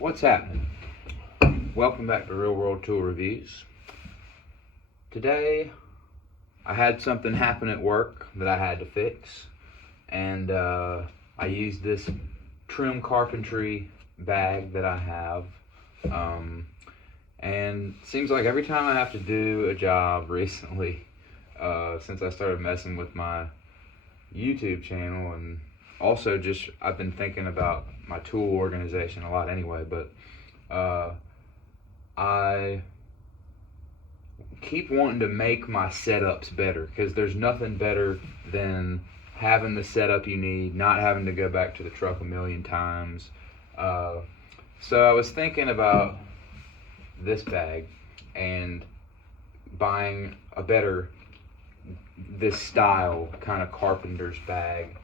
What's happening? Welcome back to Real World Tool Reviews. Today, I had something happen at work that I had to fix, and I used this trim carpentry bag that I have, and it seems like every time I have to do a job recently, since I started messing with my YouTube channel, and also just I've been thinking about my tool organization a lot anyway, but I keep wanting to make my setups better, because there's nothing better than having the setup you need, not having to go back to the truck a million times. So I was thinking about this bag and buying a better, this style kind of carpenter's bag,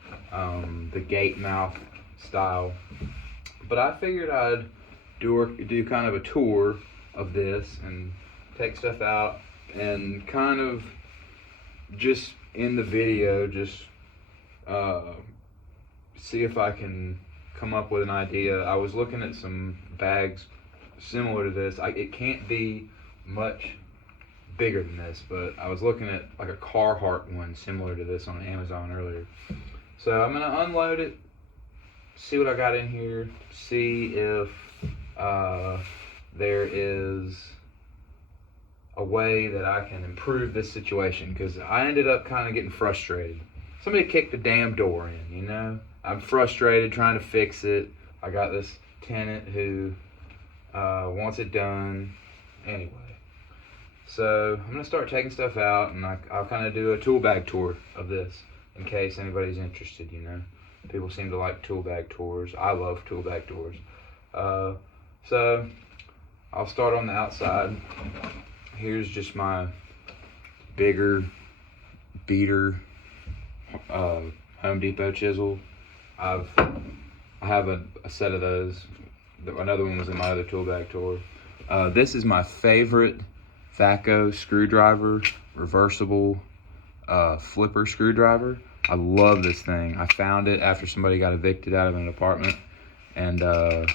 the gate mouth style. But I figured I'd do kind of a tour of this and take stuff out, and kind of just in the video just see if I can come up with an idea. I was looking at some bags similar to this. It can't be much bigger than this, but I was looking at like a Carhartt one similar to this on Amazon earlier. So I'm gonna unload it, see what I got in here, see if there is a way that I can improve this situation, because I ended up kind of getting frustrated. Somebody kicked the damn door in, you know? I'm frustrated trying to fix it. I got this tenant who wants it done. Anyway, so I'm gonna start taking stuff out, and I'll kind of do a tool bag tour of this in case anybody's interested, you know? People seem to like tool bag tours. I love tool bag tours. So I'll start on the outside. Here's just my bigger beater Home Depot chisel. I have a set of those. Another one was in my other tool bag tour. This is my favorite Vaco screwdriver, reversible flipper screwdriver. I love this thing. I found it after somebody got evicted out of an apartment, and it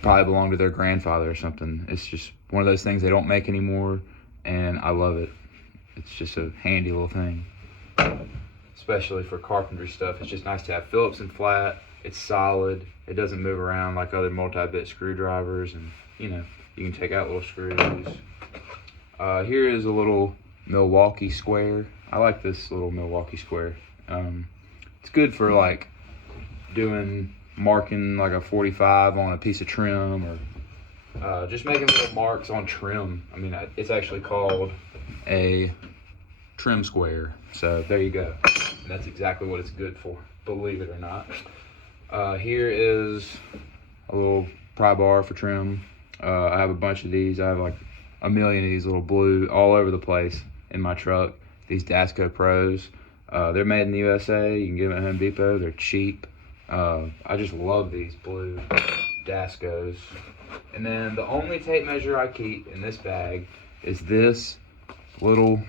probably belonged to their grandfather or something. It's just one of those things they don't make anymore, and I love it. It's just a handy little thing, especially for carpentry stuff. It's just nice to have. Phillips and flat. It's solid. It doesn't move around like other multi-bit screwdrivers, and you know, you can take out little screws. Here is a little Milwaukee square. I like this little Milwaukee square. It's good for like marking like a 45 on a piece of trim, or just making little marks on trim. I mean, it's actually called a trim square. So there you go. And that's exactly what it's good for, believe it or not. Here is a little pry bar for trim. I have a bunch of these. I have like a million of these little blue all over the place in my truck. These Dasco Pros. They're made in the USA. You can get them at Home Depot. They're cheap. I just love these blue Dascos. And then the only tape measure I keep in this bag is this little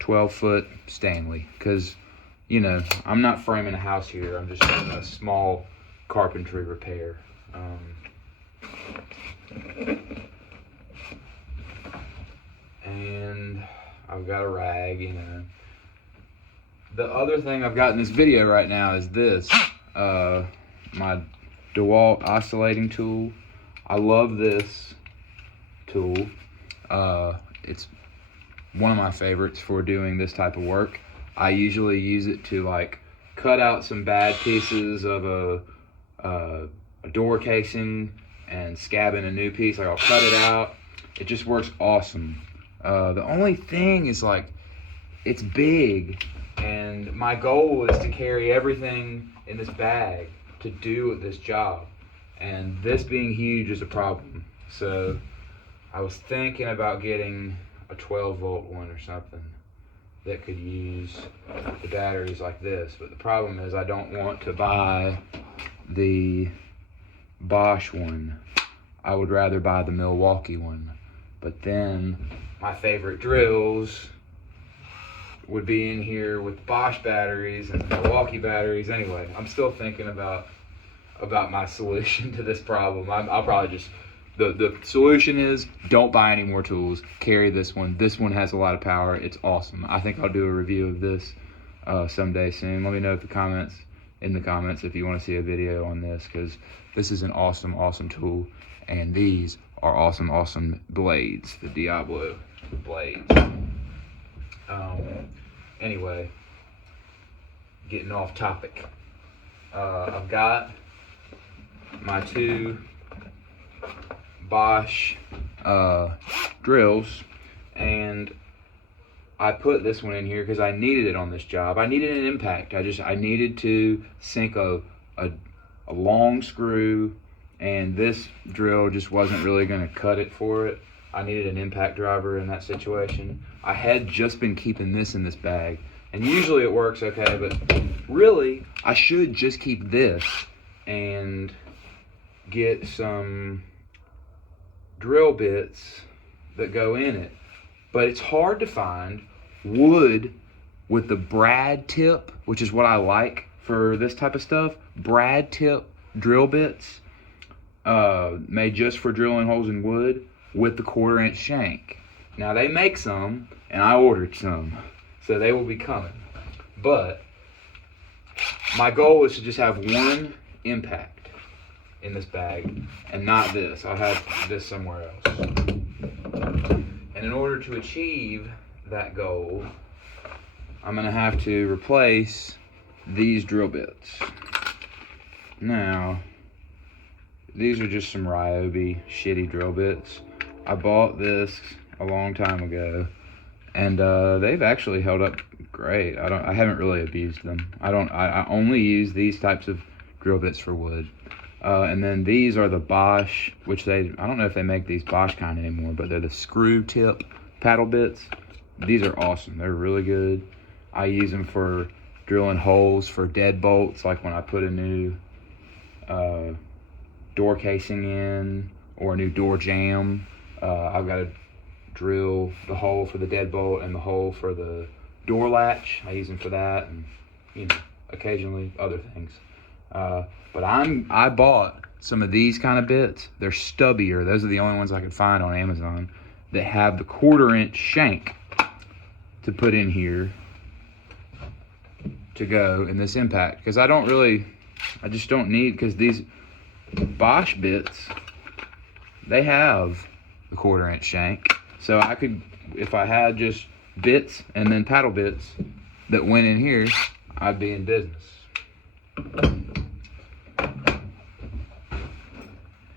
12-foot Stanley, because you know, I'm not framing a house here. I'm just doing a small carpentry repair. And I've got a rag, you know. The other thing I've got in this video right now is this, my DeWalt oscillating tool. I love this tool. It's one of my favorites for doing this type of work. I usually use it to like cut out some bad pieces of a door casing and scab in a new piece. Like I'll cut it out. It just works awesome. The only thing is like, it's big, and my goal is to carry everything in this bag to do this job, and this being huge is a problem. So I was thinking about getting a 12-volt one or something that could use the batteries like this, but the problem is I don't want to buy the Bosch one. I would rather buy the Milwaukee one, but then my favorite drills would be in here with Bosch batteries and Milwaukee batteries. Anyway, I'm still thinking about about my solution to this problem. I'll probably just, the solution is don't buy any more tools. Carry this one. This one has a lot of power. It's awesome. I think I'll do a review of this someday soon. Let me know in the comments if you want to see a video on this, because this is an awesome tool, and these are awesome blades, the Diablo blades. Anyway, getting off topic. I've got my two Bosch drills, and I put this one in here because I needed it on this job. I needed an impact. I needed to sink a long screw, and this drill just wasn't really going to cut it for it. I needed an impact driver in that situation. I had just been keeping this in this bag, and usually it works okay, but really I should just keep this and get some drill bits that go in it. But it's hard to find wood with the brad tip, which is what I like for this type of stuff. Brad tip drill bits made just for drilling holes in wood with the 1/4-inch shank. Now they make some, and I ordered some, so they will be coming. But my goal is to just have one impact in this bag and not this. I'll have this somewhere else. And in order to achieve that goal, I'm gonna have to replace these drill bits. Now, these are just some Ryobi shitty drill bits. I bought this a long time ago, and they've actually held up great. I haven't really abused them. I only use these types of drill bits for wood. And then these are the Bosch, which I don't know if they make these Bosch kind anymore, but they're the screw tip paddle bits. These are awesome. They're really good. I use them for drilling holes for deadbolts, like when I put a new door casing in or a new door jamb. I've got to drill the hole for the deadbolt and the hole for the door latch. I use them for that, and occasionally other things. But I bought some of these kind of bits. They're stubbier. Those are the only ones I could find on Amazon that have the 1/4-inch shank to put in here to go in this impact. Because I just don't need, because these Bosch bits, they have the 1/4-inch shank. So I could, if I had just bits and then paddle bits that went in here, I'd be in business.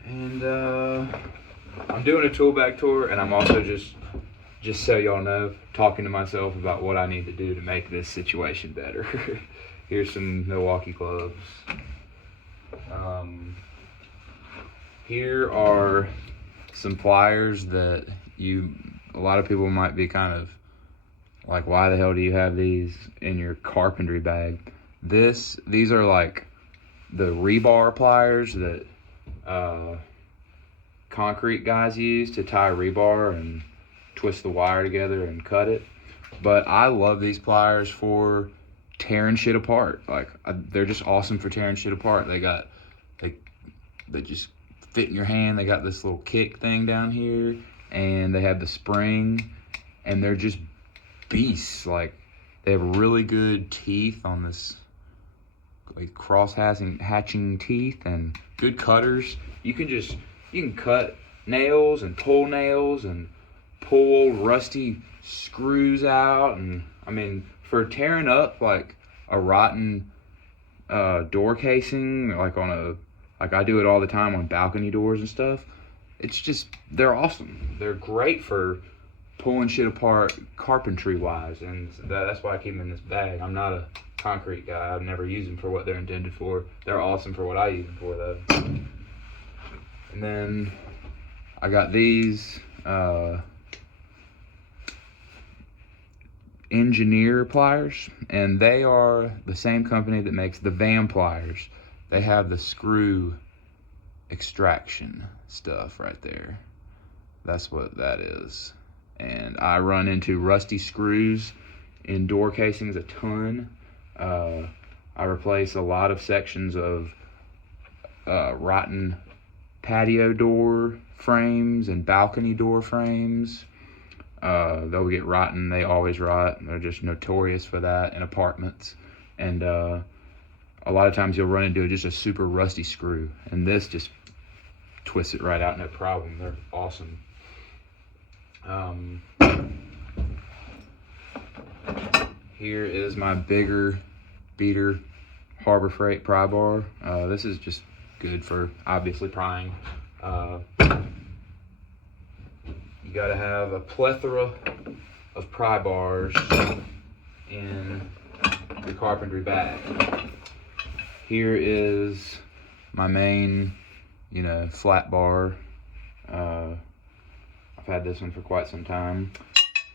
And I'm doing a tool bag tour, and I'm also just so y'all know, talking to myself about what I need to do to make this situation better. Here's some Milwaukee gloves. Here are some pliers that a lot of people might be kind of like, why the hell do you have these in your carpentry bag? These are like the rebar pliers that concrete guys use to tie rebar and twist the wire together and cut it. But I love these pliers for tearing shit apart. They're just awesome for tearing shit apart. They just fit in your hand. They got this little kick thing down here, and they have the spring, and they're just beasts. They have really good teeth on this, cross-hatching teeth, and good cutters. You can cut nails and pull nails and pull old rusty screws out, and I mean, for tearing up like a rotten door casing, like I do it all the time on balcony doors and stuff. They're awesome. They're great for pulling shit apart carpentry wise, and that's why I keep them in this bag. I'm not a concrete guy. I've never used them for what they're intended for. They're awesome for what I use them for, though. And then I got these engineer pliers, and they are the same company that makes the Van pliers. They have the screw extraction stuff right there. That's what that is. And I run into rusty screws in door casings a ton. I replace a lot of sections of rotten patio door frames and balcony door frames. They'll get rotten. They always rot. They're just notorious for that in apartments. And a lot of times you'll run into just a super rusty screw, and this just twists it right out, no problem. They're awesome. Here is my bigger beater Harbor Freight pry bar. This is just good for obviously prying. You gotta have a plethora of pry bars in your carpentry bag. Here is my main, flat bar. I've had this one for quite some time.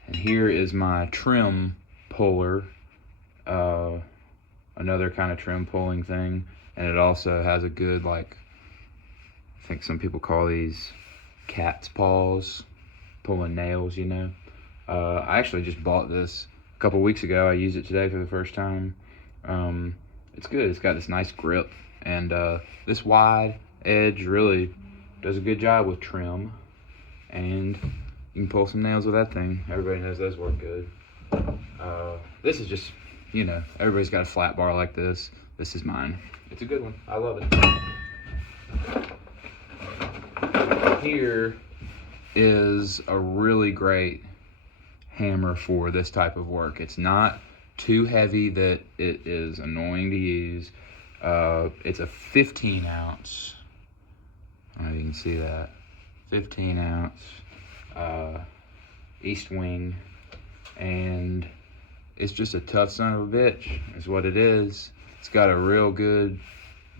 And here is my trim puller, another kind of trim pulling thing. And it also has a good, I think some people call these cat's paws, pulling nails, I actually just bought this a couple weeks ago. I used it today for the first time. It's good. It's got this nice grip, and this wide edge really does a good job with trim, and you can pull some nails with that thing. Everybody knows those work good. This is just, everybody's got a flat bar like this. This is mine. It's a good one. I love it. Here is a really great hammer for this type of work. It's not too heavy that it is annoying to use. It's a 15 ounce. I don't know if you can see that. 15 ounce East Wing, and it's just a tough son of a bitch is what it is. It's got a real good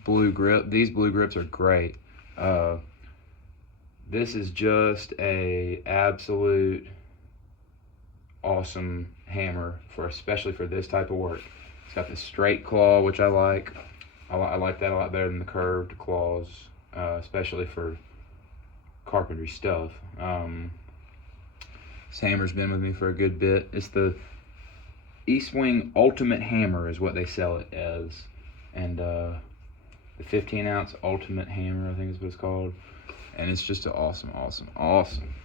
blue grip. These blue grips are great. This is just a absolute awesome hammer especially for this type of work. It's got the straight claw, which I like. I like that a lot better than the curved claws, especially for carpentry stuff. This hammer's been with me for a good bit. It's the East Wing Ultimate Hammer is what they sell it as, and the 15 ounce Ultimate Hammer, I think is what it's called. And it's just an awesome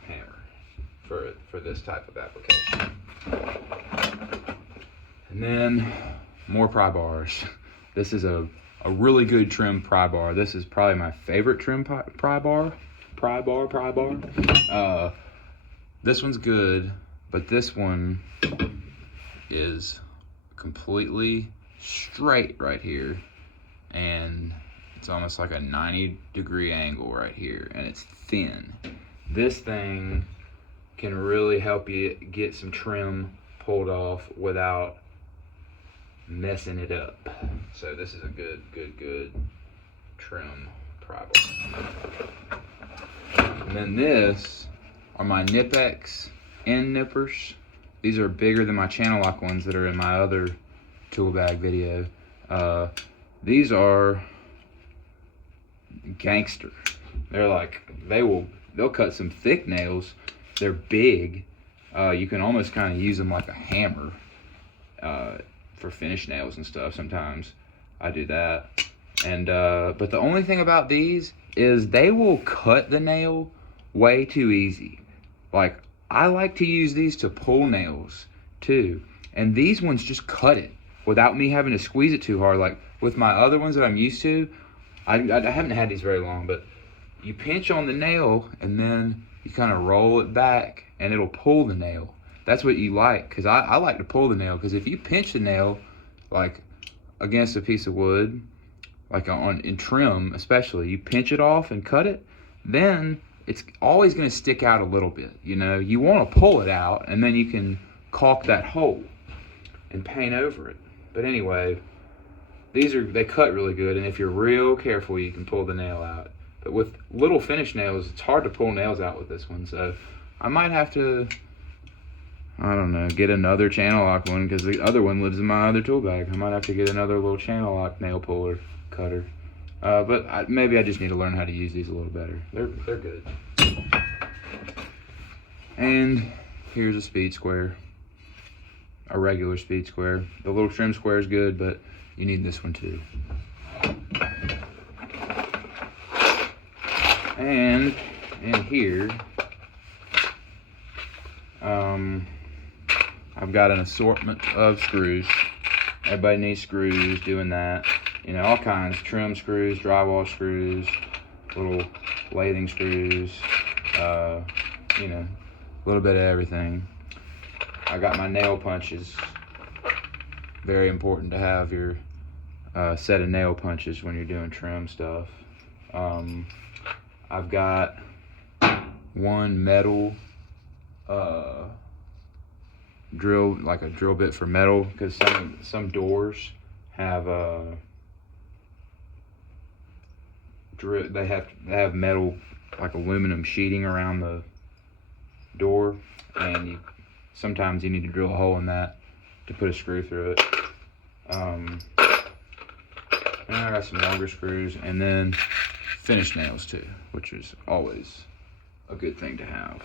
hammer for this type of application. And then more pry bars. This is a really good trim pry bar. This is probably my favorite trim pry bar. This one's good, but this one is completely straight right here, and it's almost like a 90-degree angle right here, and it's thin. This thing can really help you get some trim pulled off without messing it up. So this is a good trim pry bar. And then this are my Nip-X end nippers. These are bigger than my channel lock ones that are in my other tool bag video. These are gangster. They're they'll cut some thick nails. They're big. You can almost kind of use them like a hammer for finish nails and stuff. Sometimes I do that. And but the only thing about these is they will cut the nail way too easy. I like to use these to pull nails too, and these ones just cut it without me having to squeeze it too hard. Like with my other ones that I'm used to, I haven't had these very long, but you pinch on the nail and then you kind of roll it back and it'll pull the nail. That's what you like, because I like to pull the nail, because if you pinch the nail against a piece of wood, in trim especially, you pinch it off and cut it, then it's always going to stick out a little bit. You want to pull it out, and then you can caulk that hole and paint over it. But anyway, they cut really good, and if you're real careful, you can pull the nail out. But with little finish nails, it's hard to pull nails out with this one, so I might have to, I don't know, get another channel lock one, because the other one lives in my other tool bag. I might have to get another little channel lock nail puller cutter. But maybe I just need to learn how to use these a little better. They're good. And here's a speed square, a regular speed square. The little trim square is good, but you need this one too. And in here, I've got an assortment of screws. Everybody needs screws, doing that. You know, all kinds, trim screws, drywall screws, little lathing screws, you know, a little bit of everything. I got my nail punches. Very important to have your set of nail punches when you're doing trim stuff. I've got one metal drill, like a drill bit for metal, because some doors have they have metal, like aluminum sheeting around the door, and sometimes you need to drill a hole in that to put a screw through it. And I got some longer screws, and then finish nails too, which is always a good thing to have.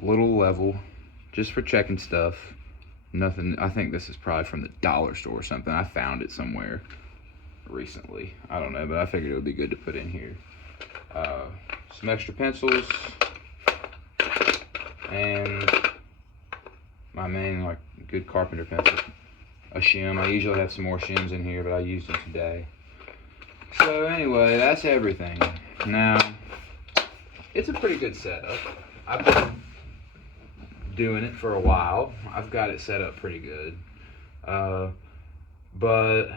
Little level, just for checking stuff. Nothing, I think this is probably from the dollar store or something. I found it somewhere recently. I don't know, but I figured it would be good to put in here. Some extra pencils, and my main, like, good carpenter pencil. A shim. I usually have some more shims in here, but I used them today. So anyway, that's everything. Now, it's a pretty good setup. I've been doing it for a while. I've got it set up pretty good. But,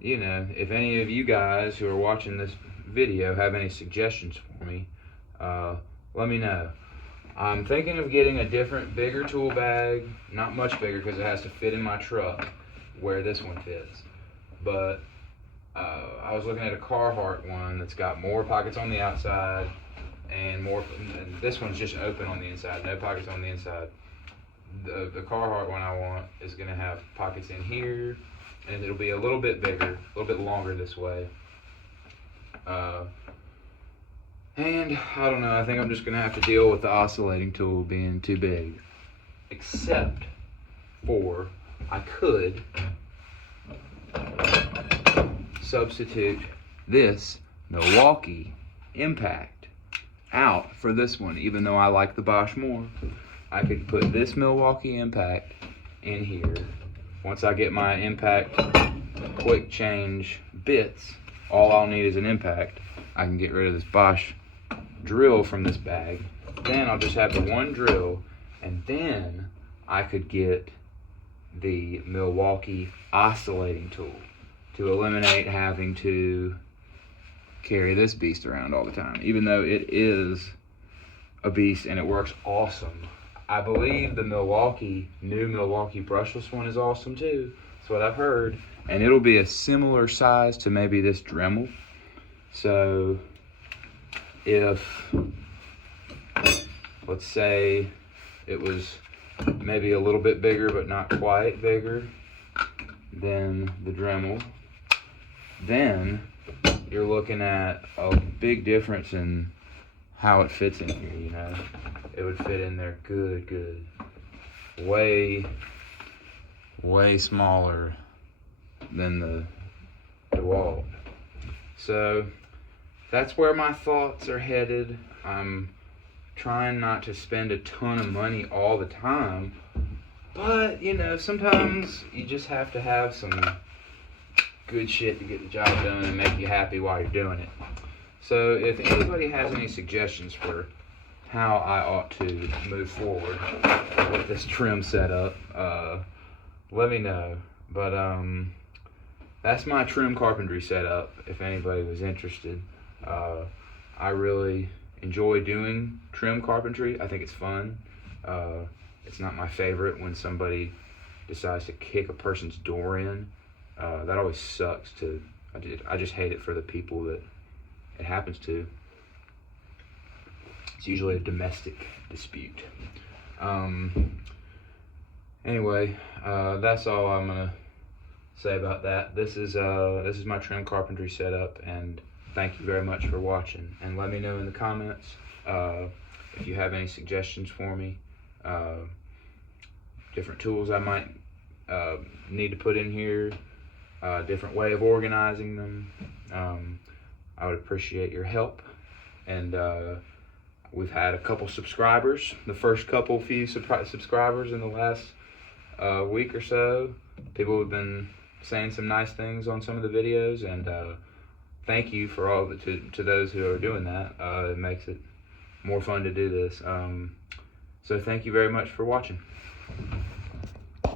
you know, if any of you guys who are watching this video have any suggestions for me, let me know. I'm thinking of getting a different, bigger tool bag. Not much bigger, because it has to fit in my truck where this one fits. But I was looking at a Carhartt one that's got more pockets on the outside and more, and this one's just open on the inside, no pockets on the inside. The Carhartt one I want is going to have pockets in here, and it'll be a little bit bigger, a little bit longer this way. And I don't know, I think I'm just going to have to deal with the oscillating tool being too big. Except for, I could substitute this Milwaukee Impact out for this one, even though I like the Bosch more. I could put this Milwaukee Impact in here. Once I get my Impact quick change bits, all I'll need is an Impact. I can get rid of this Bosch drill from this bag. Then I'll just have the one drill, and then I could get the Milwaukee oscillating tool to eliminate having to carry this beast around all the time, even though it is a beast and it works awesome. I believe the new Milwaukee brushless one is awesome too. That's what I've heard. And it'll be a similar size to maybe this Dremel. So if, let's say it was maybe a little bit bigger but not quite bigger than the Dremel, then you're looking at a big difference in how it fits in here, you know. It would fit in there good. Way smaller than the DeWalt. So that's where my thoughts are headed. I'm trying not to spend a ton of money all the time, but you know, sometimes you just have to have some good shit to get the job done and make you happy while you're doing it. So if anybody has any suggestions for how I ought to move forward with this trim setup, let me know. But that's my trim carpentry setup, if anybody was interested. I really enjoy doing trim carpentry. I think it's fun. It's not my favorite when somebody decides to kick a person's door in. That always sucks. I just hate it for the people that it happens to. It's usually a domestic dispute. Anyway, that's all I'm gonna say about that. This is my trim carpentry setup, and thank you very much for watching. And let me know in the comments if you have any suggestions for me, different tools I might need to put in here, a different way of organizing them. I would appreciate your help. And we've had a couple subscribers, the first few subscribers in the last week or so. People have been saying some nice things on some of the videos, and thank you for all to those who are doing that. It makes it more fun to do this. So thank you very much for watching.